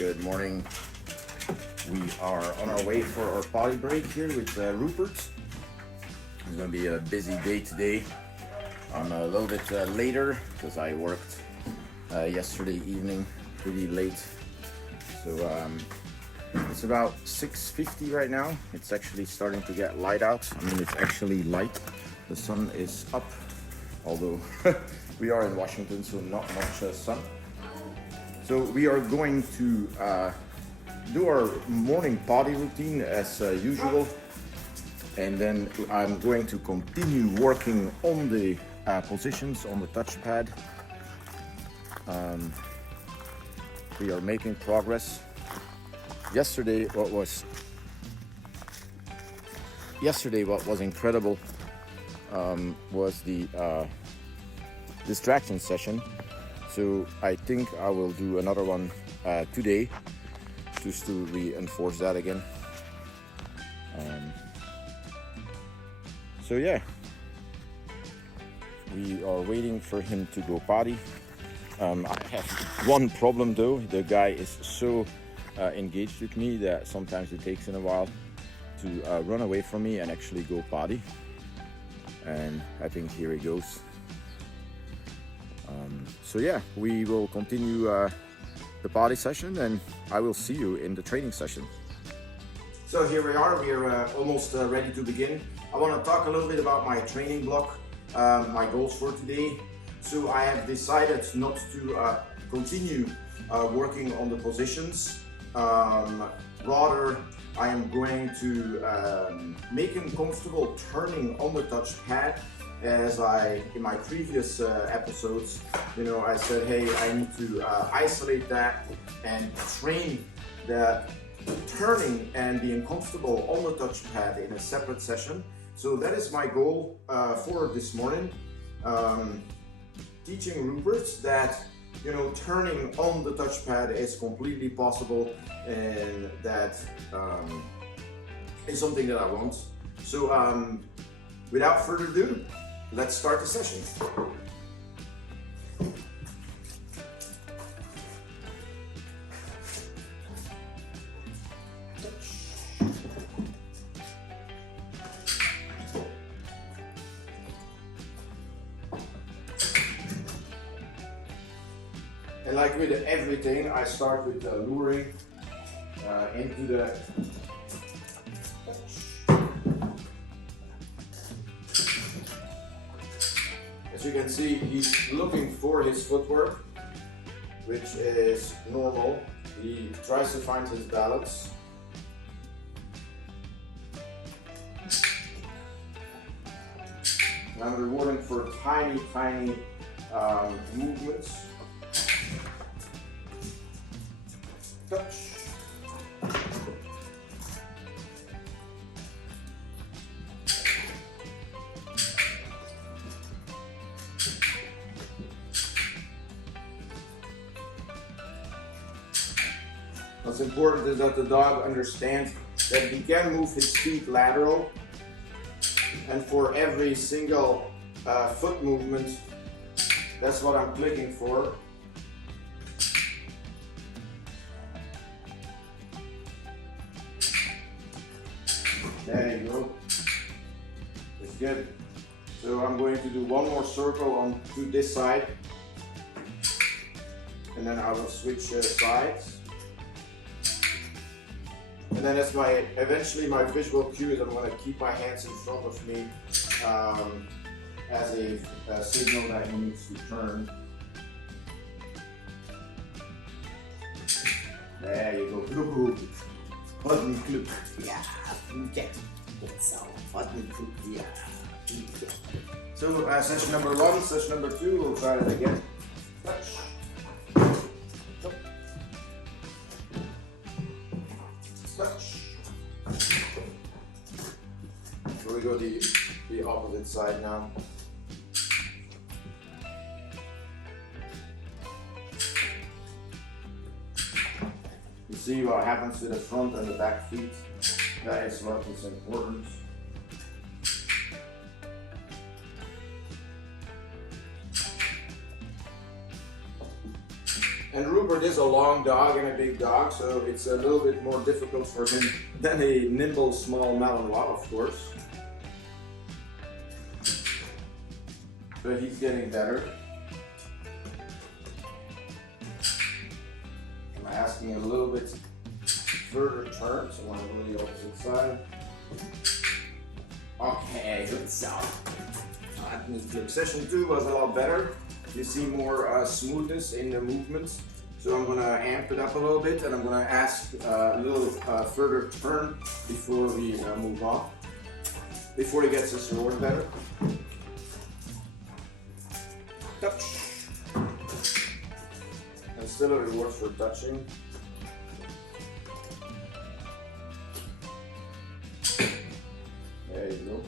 Good morning. We are on our way for our potty break here with Ruppert. It's going to be a busy day today. I'm a little bit later because I worked yesterday evening pretty late. So it's about 6:50 right now. It's actually starting to get light out. I mean, it's actually light. The sun is up, although we are in Washington, so not much sun. So we are going to do our morning potty routine as usual, and then I'm going to continue working on the positions on the touchpad. We are making progress. Yesterday, what was incredible was the distraction session. So I think I will do another one today, just to reinforce that again. So yeah, we are waiting for him to go potty. I have one problem though. The guy is so engaged with me that sometimes it takes him a while to run away from me and actually go potty. And I think here he goes. So yeah, we will continue the potty session, and I will see you in the training session. So here we are almost ready to begin. I want to talk a little bit about my training block, my goals for today. So I have decided not to continue working on the positions. Rather, I am going to make him comfortable turning on the touchpad. As in my previous episodes, I said, hey, I need to isolate that and train that turning and being comfortable on the touchpad in a separate session. So that is my goal for this morning. Teaching Ruppert that turning on the touchpad is completely possible, and that is something that I want. So without further ado, let's start the session. And like with everything, I start with luring into the As you can see, he's looking for his footwork, which is normal. He tries to find his balance. And I'm rewarding for tiny movements. Touch. What's important is that the dog understands that he can move his feet lateral, and for every single foot movement, that's what I'm clicking for. There you go. It's good. So I'm going to do one more circle on to this side, and then I will switch sides. And then as eventually my visual cue is I'm going to keep my hands in front of me as a signal that he needs to turn. There you go. Good. Button clip. Yeah. Okay. So button clip. Yeah. So session number 1, session number 2, we'll try it again. Touch. Touch. So we go the opposite side now. You see what happens to the front and the back feet. That is what is important. And Ruppert is a long dog and a big dog, so it's a little bit more difficult for him than a nimble small Malinois, of course. But he's getting better. I'm asking a little bit further turn, so I want to go to the opposite side. Okay, good sound. Session 2 was a lot better. You see more smoothness in the movements. So I'm gonna amp it up a little bit, and I'm gonna ask a little further turn before we move on. Before he gets his reward better. Touch. And still a reward for touching. There you go.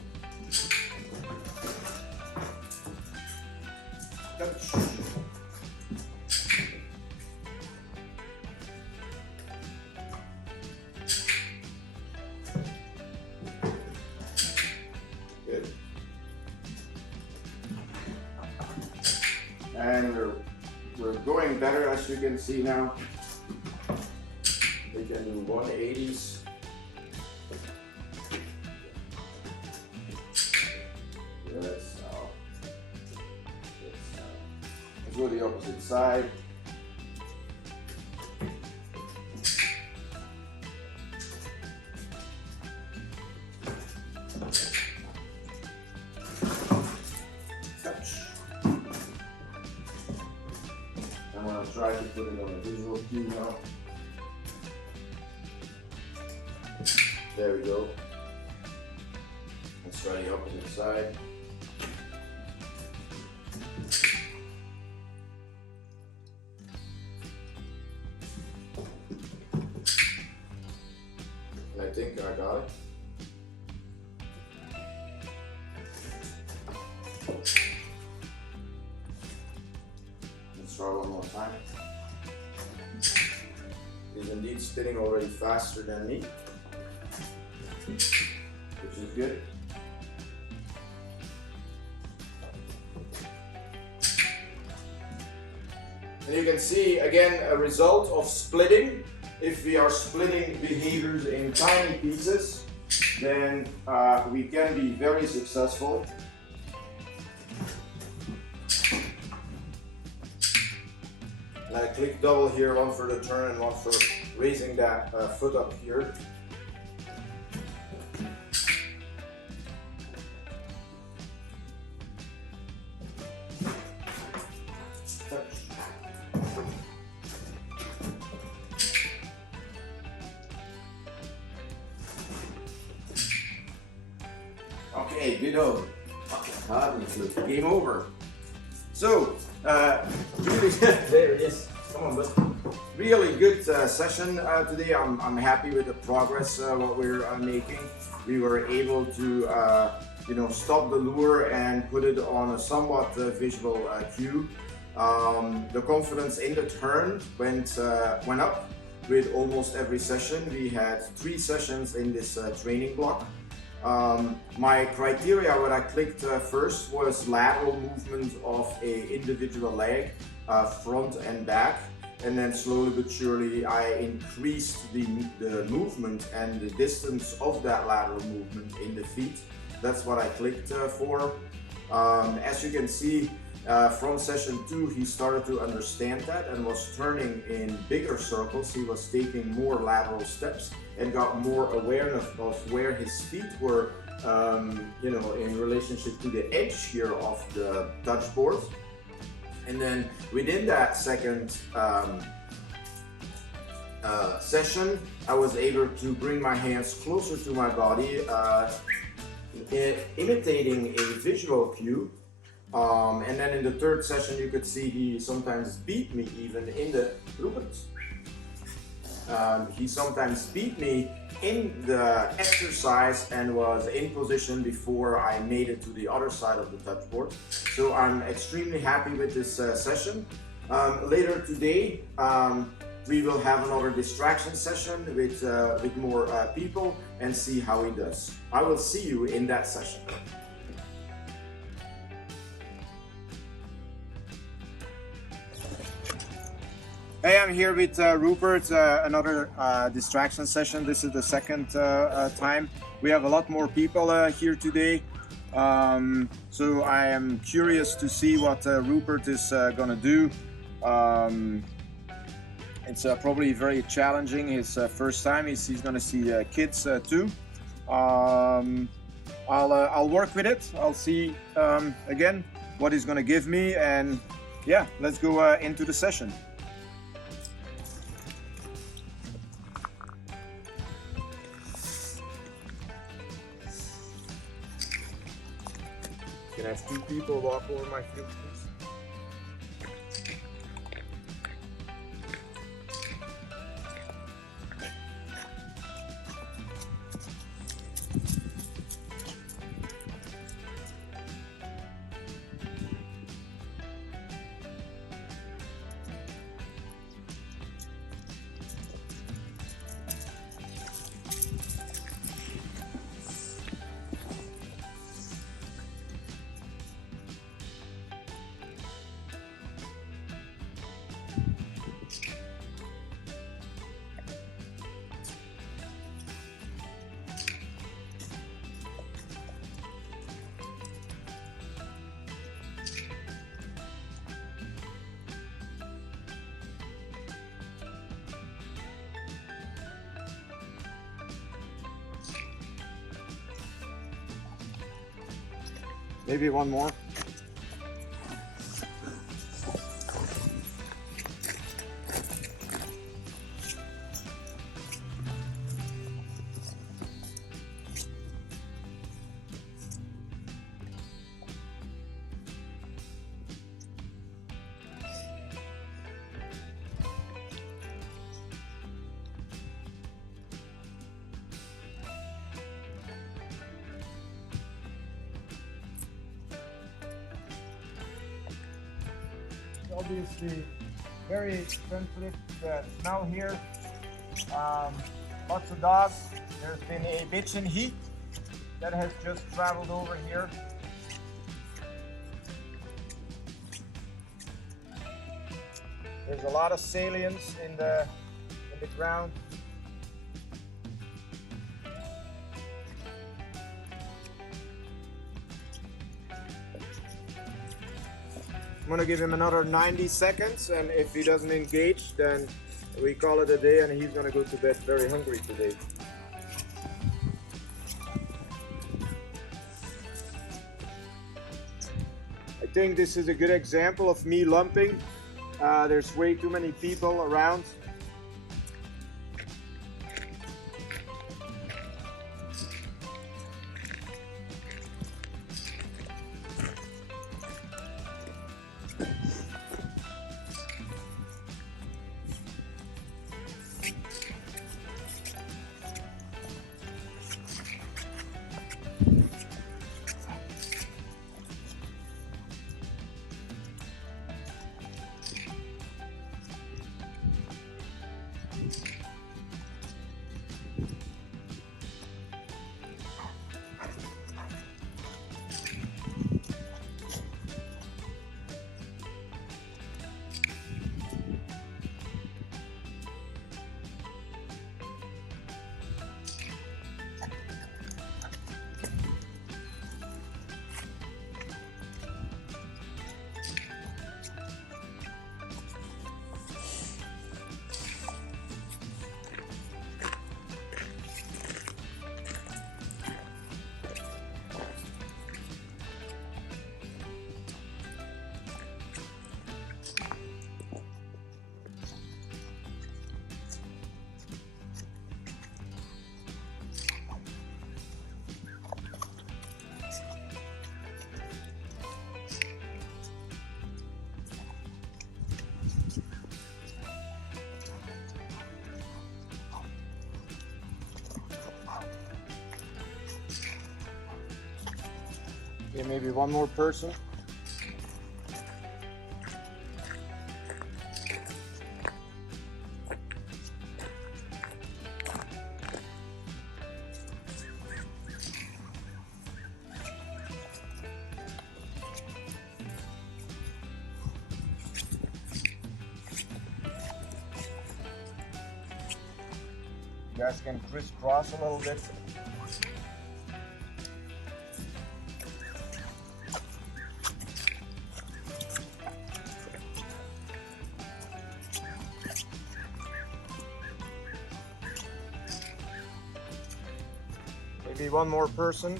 Touch. Good. And we're going better, as you can see now. We can do 180s. Let's go to the opposite side. Touch. I'm going to try to put it on a visual cue now. There we go. Let's try the opposite side. I think I got it. Let's try one more time. He's indeed spinning already faster than me, which is good. And you can see again a result of splitting. If we are splitting behaviors in tiny pieces, then we can be very successful. And I click double here, one for the turn and one for raising that foot up here. Okay, good over. Game over. So, really, there it is. Come on, bud. Really good session today. I'm happy with the progress what we're making. We were able to, stop the lure and put it on a somewhat visual cue. The confidence in the turn went up with almost every session. We had 3 sessions in this training block. My criteria, what I clicked first was lateral movement of a individual leg, front and back, and then slowly but surely I increased the movement and the distance of that lateral movement in the feet. That's what I clicked for. As you can see, from session 2 he started to understand that and was turning in bigger circles. He was taking more lateral steps and got more awareness of where his feet were, in relationship to the edge here of the touchboard. And then within that second session, I was able to bring my hands closer to my body, imitating a visual cue. And then in the third session, you could see he sometimes beat me even in the Ruppert. He sometimes beat me in the exercise and was in position before I made it to the other side of the touchboard. So I'm extremely happy with this session. Later today, we will have another distraction session with more people and see how he does. I will see you in that session. Hey, I'm here with Ruppert, another distraction session. This is the second time. We have a lot more people here today. So I am curious to see what Ruppert is gonna do. It's probably very challenging. His first time. He's gonna see kids too. I'll work with it. I'll see again what he's gonna give me, and yeah, let's go into the session. Can I have 2 people walk over my field, please? Maybe one more. Obviously very sensitive to the smell here. Lots of dogs. There's been a bitchin' heat that has just traveled over here. There's a lot of salience in the ground. I'm gonna give him another 90 seconds, and if he doesn't engage, then we call it a day, and he's gonna go to bed very hungry today. I think this is a good example of me lumping. There's way too many people around. Okay, maybe one more person. You guys can crisscross a little bit. Maybe one more person.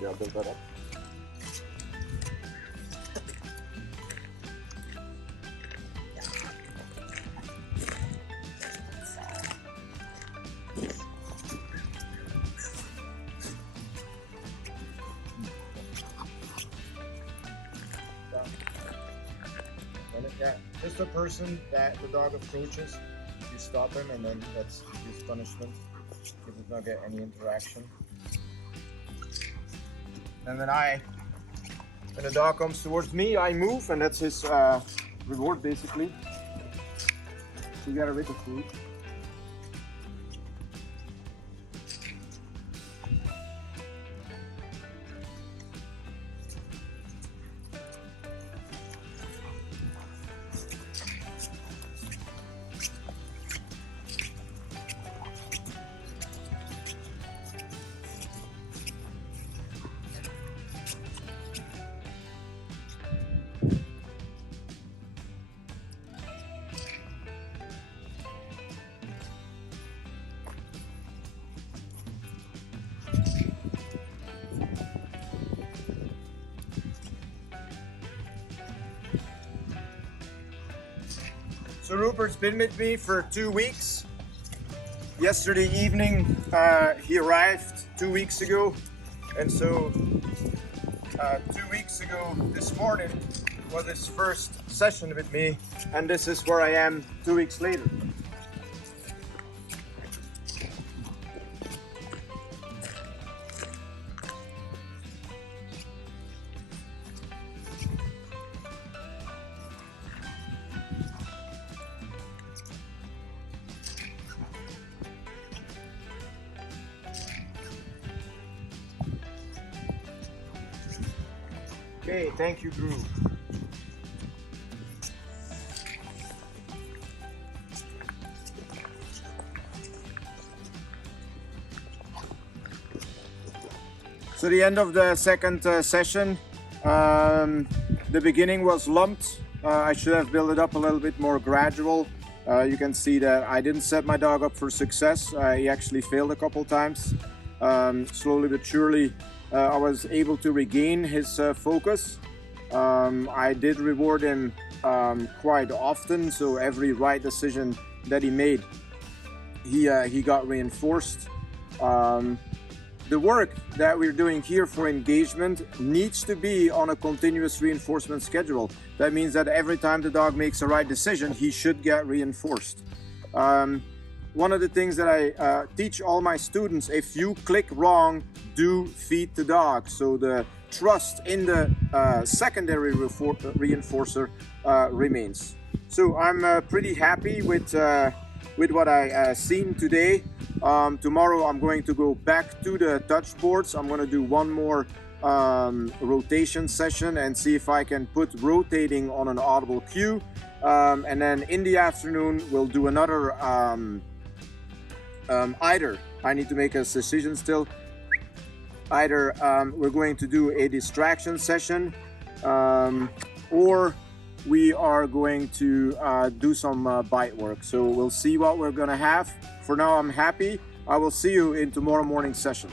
Yeah, build that up. Yeah, just the person that the dog approaches, you stop him, and then that's his punishment. He does not get any interaction. And then when the dog comes towards me, I move, and that's his reward basically. Together with the food. So Ruppert's been with me for 2 weeks. Yesterday evening he arrived 2 weeks ago, and so 2 weeks ago this morning was his first session with me, and this is where I am 2 weeks later. Okay, thank you, Drew. So the end of the second session, the beginning was lumped. I should have built it up a little bit more gradual. You can see that I didn't set my dog up for success. He actually failed a couple times. Slowly but surely, I was able to regain his focus. I did reward him quite often, so every right decision that he made, he got reinforced. The work that we're doing here for engagement needs to be on a continuous reinforcement schedule. That means that every time the dog makes a right decision, he should get reinforced. One of the things that I teach all my students, if you click wrong, do feed the dog. So the trust in the secondary reinforcer remains. So I'm pretty happy with what I seen today. Tomorrow I'm going to go back to the touchboards. I'm going to do one more rotation session and see if I can put rotating on an audible cue. And then in the afternoon we'll do another either I need to make a decision still. Either we're going to do a distraction session, or we are going to do some bite work. So we'll see what we're gonna have. For now, I'm happy. I will see you in tomorrow morning's session.